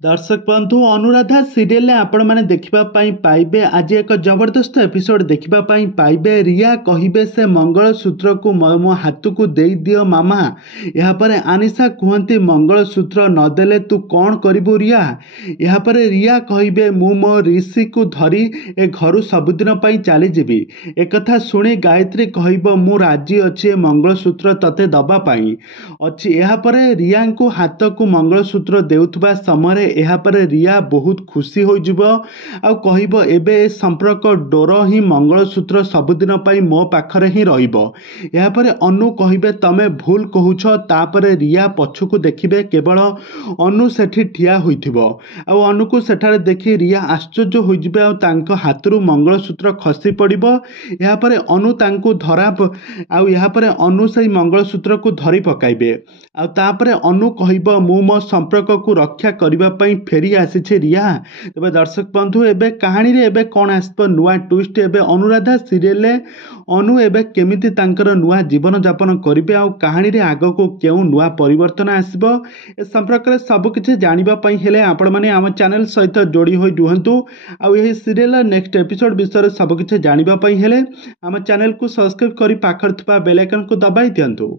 दर्शक बंधु अनुराधा सीरियल आपण मैंने देखा पाइबे आज एक जबरदस्त एपिसोड देखा पाइबे। रिया कहिबे से मंगलसूत्र को मो हाथ को दे दियो मामा। यापर आनिशा कहती मंगलसूत्र नदेले तू कौन करिबु रिया। यापर रिया कहिबे मु मो ऋषि को धरी ए घर सबुदिन चली जीवी। एक कथा शुणी गायत्री कहब मु राजी अच्छी मंगलसूत्र तते दबा पाई अच्छी। यापर रिया को हाथ को मंगलसूत्र देउथबा समय यापर रिया बहुत खुशी हो कहब एबे संपर्क डोर ही मंगलसूत्र सबुदिन मो पाखरे ही रहीपर अनु कहबे तमे भूल कहूछ। तापर रिया पछकू देखिबे केवल अनु सेठी ठिया होइथिबो। अनु को सेठारे देखि रिया आश्चर्य होइजिबे आ तांको हाथरू मंगलसूत्र खसी पड़िबो। यापर अनु तांको धरा यापर अनु से मंगलसूत्र को धरी पकाइबे। तापरे अनु कहब मु मो संपर्क को रक्षा करबा फेरी आसी रिया। तबे दर्शक बंधु एबे कहानी रे एबे कौन आसप नुआ ट्विस्ट एबे अनुराधा सीरियल अनु एबे केमिति तांकर नुआ जीवन यापन करिवे आ कहानी रे आगो को केउ नुआ परिवर्तन आसबो ए संपर्क रे सब किछि जानिबा पई हेले आपण माने हम चैनल सहित जोड़ी होई रुहंतु। आ एही सीरियल नेक्स्ट एपिसोड विषय सब किछि जानिबा पई हेले हम चैनल को सब्सक्राइब करी पाखर थबा बेल आइकन को दबाई दियंतु।